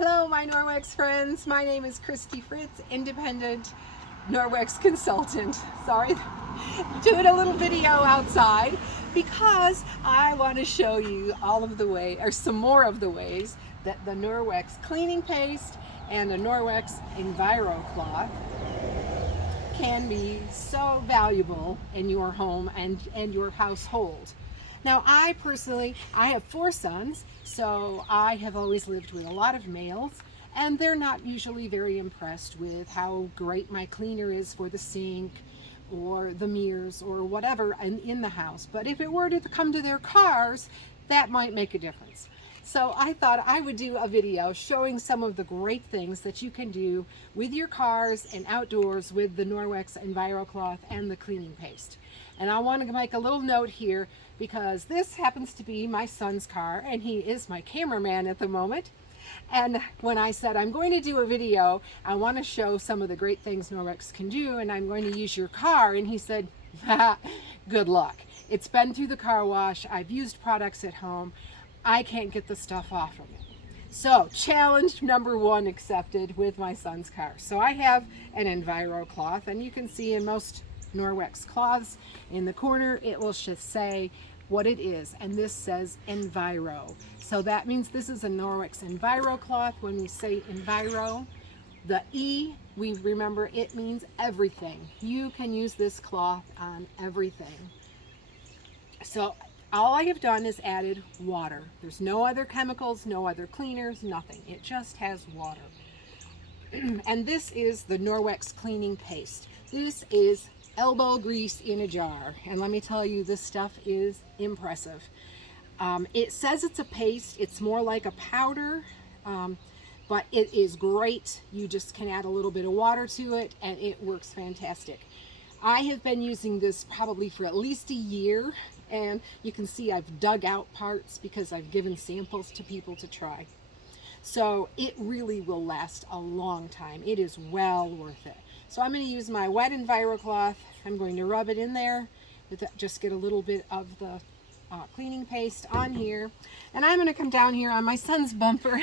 Hello, my Norwex friends. My name is Christy Fritz, independent Norwex consultant. Sorry, doing a little video outside because I want to show you all of the way, or some more of the ways that the Norwex cleaning paste and the Norwex Enviro cloth can be so valuable in your home and your household. Now, I have 4 sons, so I have always lived with a lot of males, and they're not usually very impressed with how great my cleaner is for the sink or the mirrors or whatever in the house. But if it were to come to their cars, that might make a difference. So I thought I would do a video showing some of the great things that you can do with your cars and outdoors with the Norwex Enviro cloth and the cleaning paste. And I want to make a little note here because this happens to be my son's car and he is my cameraman at the moment. And when I said I'm going to do a video, I want to show some of the great things Norwex can do and I'm going to use your car, and he said, good luck. It's been through the car wash. I've used products at home. I can't get the stuff off of it. So challenge number 1 accepted with my son's car. So I have an Enviro cloth, and you can see in most Norwex cloths in the corner it will just say what it is, and this says Enviro. So that means this is a Norwex Enviro cloth. When we say Enviro, the E, we remember it means everything. You can use this cloth on everything. So all I have done is added water. There's no other chemicals, no other cleaners, nothing. It just has water. And this is the Norwex cleaning paste. This is elbow grease in a jar, and let me tell you, this stuff is impressive. It says it's a paste. It's more like a powder, but it is great. You just can add a little bit of water to it and it works fantastic. I have been using this probably for at least a year, and you can see I've dug out parts because I've given samples to people to try. So it really will last a long time. It is well worth it. So I'm going to use my wet Enviro cloth. I'm going to rub it in there, just get a little bit of the cleaning paste on here. And I'm going to come down here on my son's bumper.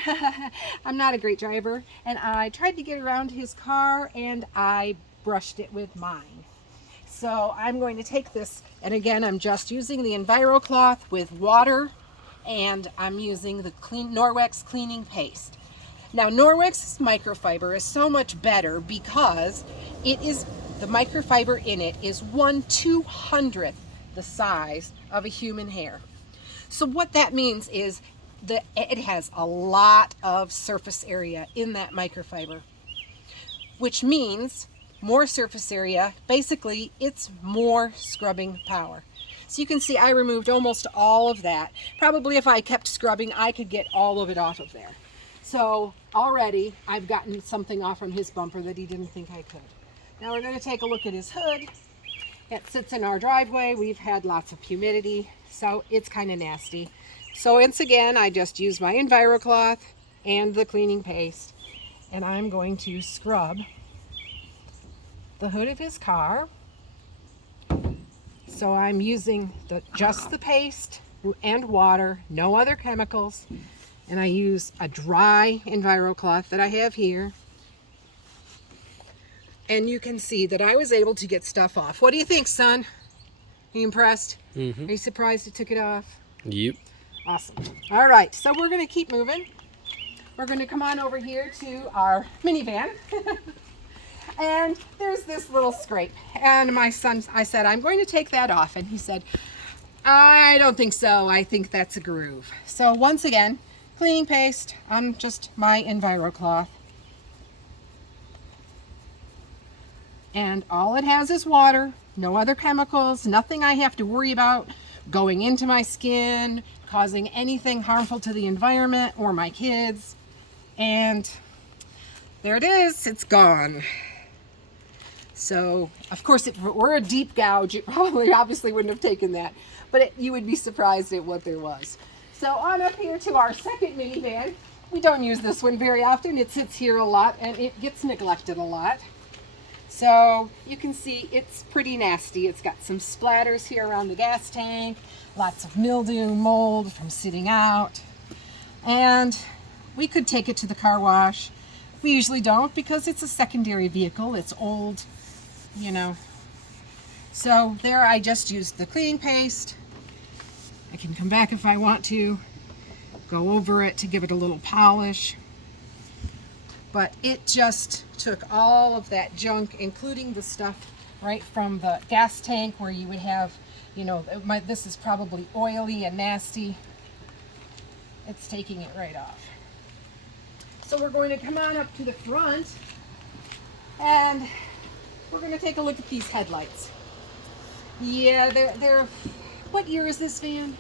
I'm not a great driver, and I tried to get around his car and I brushed it with mine. So I'm going to take this, and again, I'm just using the Enviro cloth with water, and I'm using the Norwex cleaning paste. Now, Norwex's microfiber is so much better because the microfiber in it is 1/200th the size of a human hair. So what that means is that it has a lot of surface area in that microfiber, which means more surface area. Basically, it's more scrubbing power. So you can see I removed almost all of that. Probably if I kept scrubbing, I could get all of it off of there. So already I've gotten something off from his bumper that he didn't think I could. Now we're going to take a look at his hood. It sits in our driveway. We've had lots of humidity, so it's kind of nasty. So once again, I just use my Enviro cloth and the cleaning paste, and I'm going to scrub the hood of his car. So I'm using just the paste and water, no other chemicals. And I use a dry Enviro cloth that I have here. And you can see that I was able to get stuff off. What do you think, son? Are you impressed? Mm-hmm. Are you surprised it took it off? Yep. Awesome. All right, so we're going to keep moving. We're going to come on over here to our minivan. And there's this little scrape. And my son, I said, I'm going to take that off. And he said, I don't think so. I think that's a groove. So once again, cleaning paste on just my Enviro cloth. And all it has is water, no other chemicals, nothing I have to worry about going into my skin, causing anything harmful to the environment or my kids. And there it is, it's gone. So, of course, if it were a deep gouge, it probably obviously wouldn't have taken that. But you would be surprised at what there was. So on up here to our second minivan. We don't use this one very often. It sits here a lot and it gets neglected a lot. So you can see it's pretty nasty. It's got some splatters here around the gas tank, lots of mildew, mold from sitting out. And we could take it to the car wash. We usually don't because it's a secondary vehicle. It's old, you know. So there I just used the cleaning paste. I can come back if I want to, go over it to give it a little polish. But it just took all of that junk, including the stuff right from the gas tank where you would have, you know, this is probably oily and nasty. It's taking it right off. So we're going to come on up to the front and we're going to take a look at these headlights. Yeah, they're what year is this van?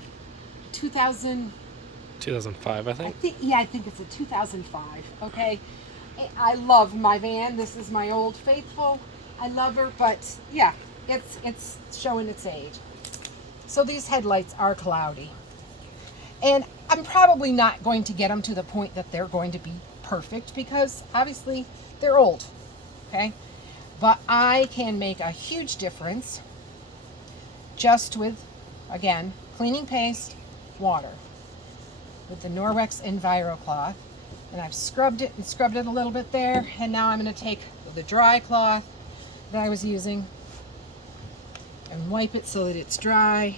2005, I think. I think it's a 2005. Okay. I love my van. This is my Old Faithful. I love her, but yeah, it's showing its age. So these headlights are cloudy. And I'm probably not going to get them to the point that they're going to be perfect because obviously they're old, okay? But I can make a huge difference just with, again, cleaning paste, water, with the Norwex Enviro cloth. And I've scrubbed it a little bit there. And now I'm going to take the dry cloth that I was using and wipe it so that it's dry.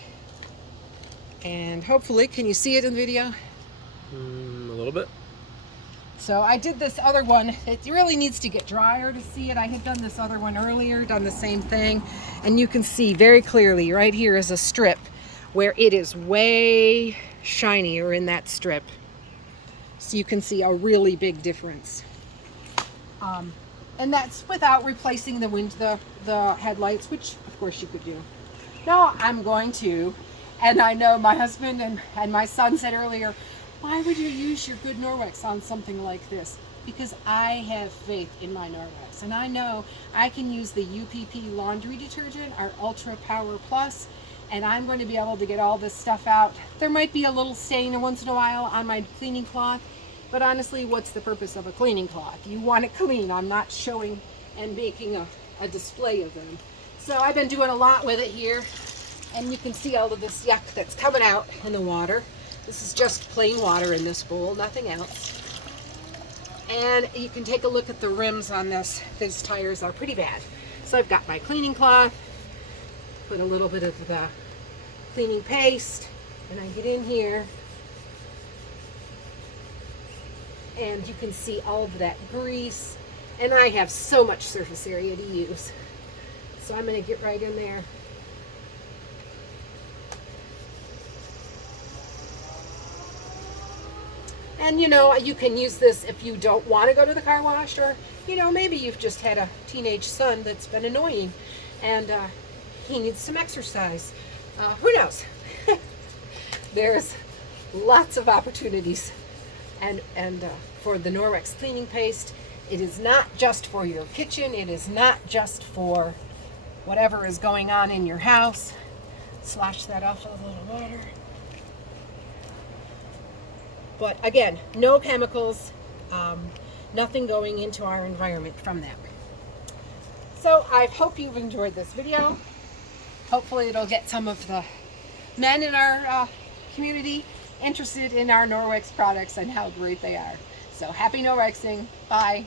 And hopefully, can you see it in the video? A little bit. So I did this other one. It really needs to get drier to see it. I had done this other one earlier, done the same thing. And you can see very clearly right here is a strip where it is way shinier in that strip. So you can see a really big difference. And that's without replacing the headlights, which of course you could do. Now I'm going to, and I know my husband and my son said earlier, why would you use your good Norwex on something like this? Because I have faith in my Norwex, and I know I can use the UPP laundry detergent, our Ultra Power Plus, and I'm going to be able to get all this stuff out. There might be a little stain once in a while on my cleaning cloth, but honestly, what's the purpose of a cleaning cloth? You want it clean. I'm not showing and making a display of them. So I've been doing a lot with it here, and you can see all of this yuck that's coming out in the water. This is just plain water in this bowl, nothing else. And you can take a look at the rims on this. These tires are pretty bad. So I've got my cleaning cloth, put a little bit of the cleaning paste, and I get in here, and you can see all of that grease. And I have so much surface area to use. So I'm going to get right in there. And you know, you can use this if you don't want to go to the car wash, or you know, maybe you've just had a teenage son that's been annoying and he needs some exercise. Who knows? There's lots of opportunities. And for the Norwex cleaning paste, it is not just for your kitchen. It is not just for whatever is going on in your house. Slosh that off with a little water. But again, no chemicals, nothing going into our environment from them. So I hope you've enjoyed this video. Hopefully it'll get some of the men in our community interested in our Norwex products and how great they are. So happy Norwexing. Bye.